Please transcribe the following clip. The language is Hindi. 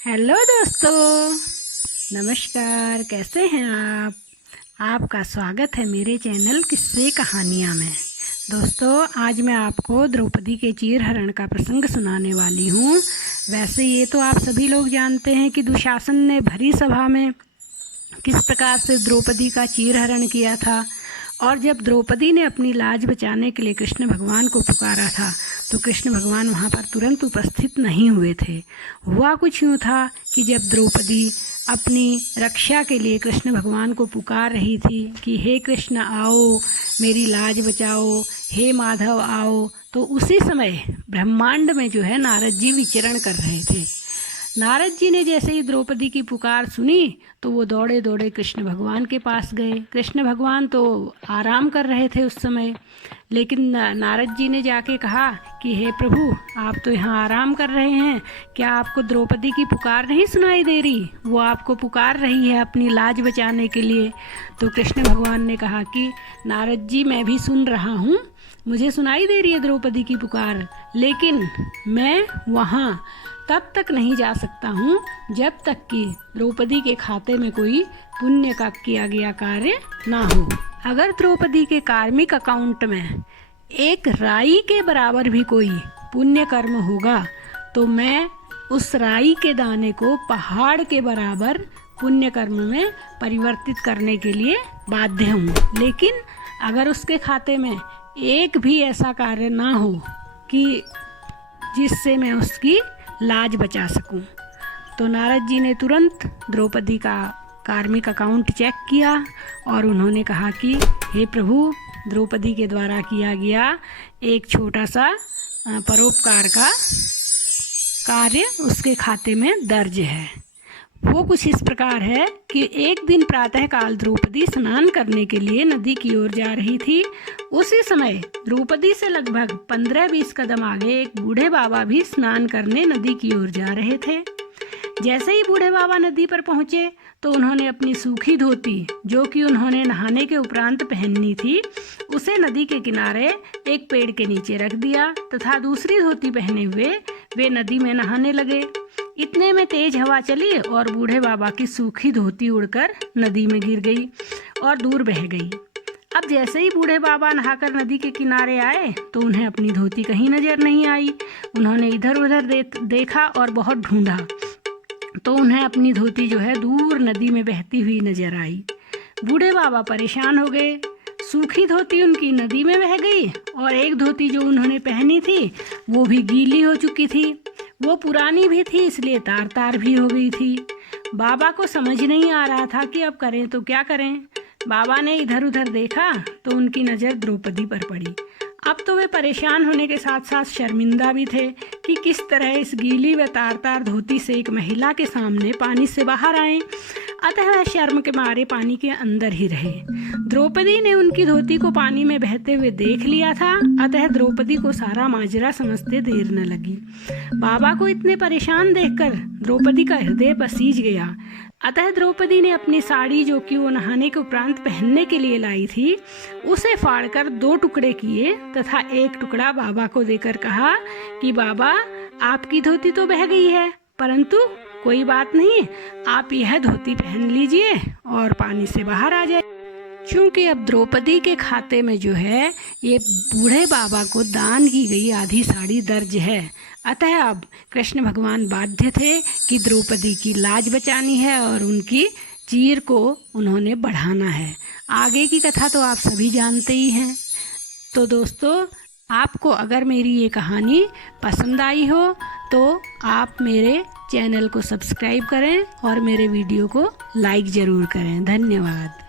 हेलो दोस्तों, नमस्कार। कैसे हैं आप? आपका स्वागत है मेरे चैनल किस्से कहानियाँ में। दोस्तों, आज मैं आपको द्रौपदी के चीरहरण का प्रसंग सुनाने वाली हूँ। वैसे ये तो आप सभी लोग जानते हैं कि दुशासन ने भरी सभा में किस प्रकार से द्रौपदी का चीरहरण किया था। और जब द्रौपदी ने अपनी लाज बचाने के लिए कृष्ण भगवान को पुकारा था तो कृष्ण भगवान वहाँ पर तुरंत उपस्थित नहीं हुए थे। हुआ कुछ यूँ था कि जब द्रौपदी अपनी रक्षा के लिए कृष्ण भगवान को पुकार रही थी कि हे कृष्ण आओ, मेरी लाज बचाओ, हे माधव आओ, तो उसी समय ब्रह्मांड में जो है नारद जी विचरण कर रहे थे। नारद जी ने जैसे ही द्रौपदी की पुकार सुनी तो वो दौड़े दौड़े कृष्ण भगवान के पास गए। कृष्ण भगवान तो आराम कर रहे थे उस समय, लेकिन नारद जी ने जाके कहा कि हे प्रभु, आप तो यहाँ आराम कर रहे हैं, क्या आपको द्रौपदी की पुकार नहीं सुनाई दे रही? वो आपको पुकार रही है अपनी लाज बचाने के लिए। तो कृष्ण भगवान ने कहा कि नारद जी, मैं भी सुन रहा हूँ, मुझे सुनाई दे रही है द्रौपदी की पुकार, लेकिन मैं वहाँ तब तक नहीं जा सकता हूँ जब तक कि द्रौपदी के खाते में कोई पुण्य का किया गया कार्य ना हो। अगर द्रौपदी के कार्मिक अकाउंट में एक राई के बराबर भी कोई पुण्य कर्म होगा तो मैं उस राई के दाने को पहाड़ के बराबर पुण्य कर्म में परिवर्तित करने के लिए बाध्य हूँ। लेकिन अगर उसके खाते में एक भी ऐसा कार्य ना हो कि जिससे मैं उसकी लाज बचा सकूं, तो नारद जी ने तुरंत द्रौपदी का कार्मिक अकाउंट चेक किया और उन्होंने कहा कि हे प्रभु, द्रौपदी के द्वारा किया गया एक छोटा सा परोपकार का कार्य उसके खाते में दर्ज है। वो कुछ इस प्रकार है कि एक दिन प्रातःकाल द्रौपदी स्नान करने के लिए नदी की ओर जा रही थी। उसी समय द्रौपदी से लगभग 15-20 कदम आगे एक बूढ़े बाबा भी स्नान करने नदी की ओर जा रहे थे। जैसे ही बूढ़े बाबा नदी पर पहुंचे तो उन्होंने अपनी सूखी धोती, जो कि उन्होंने नहाने के उपरांत पहननी थी, उसे नदी के किनारे एक पेड़ के नीचे रख दिया तथा दूसरी धोती पहने हुए वे नदी में नहाने लगे। इतने में तेज हवा चली और बूढ़े बाबा की सूखी धोती उड़कर नदी में गिर गई और दूर बह गई। अब जैसे ही बूढ़े बाबा नहाकर नदी के किनारे आए तो उन्हें अपनी धोती कहीं नजर नहीं आई। उन्होंने इधर उधर देखा और बहुत ढूंढा तो उन्हें अपनी धोती जो है दूर नदी में बहती हुई नजर आई। बूढ़े बाबा परेशान हो गए। सूखी धोती उनकी नदी में बह गई और एक धोती जो उन्होंने पहनी थी वो भी गीली हो चुकी थी। वो पुरानी भी थी, इसलिए तार तार भी हो गई थी। बाबा को समझ नहीं आ रहा था कि अब करें तो क्या करें। बाबा ने इधर उधर देखा तो उनकी नज़र द्रौपदी पर पड़ी। अब तो वे परेशान होने के साथ साथ शर्मिंदा भी थे कि किस तरह इस गीली व तार तार धोती से एक महिला के सामने पानी से बाहर आए। अतः वह शर्म के मारे पानी के अंदर ही रहे। द्रौपदी ने उनकी धोती को पानी में बहते हुए देख लिया था, अतः द्रौपदी को सारा माजरा समझते देर न लगी। बाबा को इतने परेशान देखकर द्रौपदी का हृदय पसीज गया। अतः द्रौपदी ने अपनी साड़ी, जो कि वो नहाने के उपरांत पहनने के लिए लाई थी, उसे फाड़कर 2 टुकड़े किए तथा एक टुकड़ा बाबा को देकर कहा कि बाबा, आपकी धोती तो बह गई है, परंतु कोई बात नहीं, आप यह धोती पहन लीजिए और पानी से बाहर आ जाए। क्योंकि अब द्रौपदी के खाते में जो है ये बूढ़े बाबा को दान की गई आधी साड़ी दर्ज है, अतः अब कृष्ण भगवान बाध्य थे कि द्रौपदी की लाज बचानी है और उनकी चीर को उन्होंने बढ़ाना है। आगे की कथा तो आप सभी जानते ही हैं। तो दोस्तों, आपको अगर मेरी ये कहानी पसंद आई हो तो आप मेरे चैनल को सब्सक्राइब करें और मेरे वीडियो को लाइक ज़रूर करें। धन्यवाद।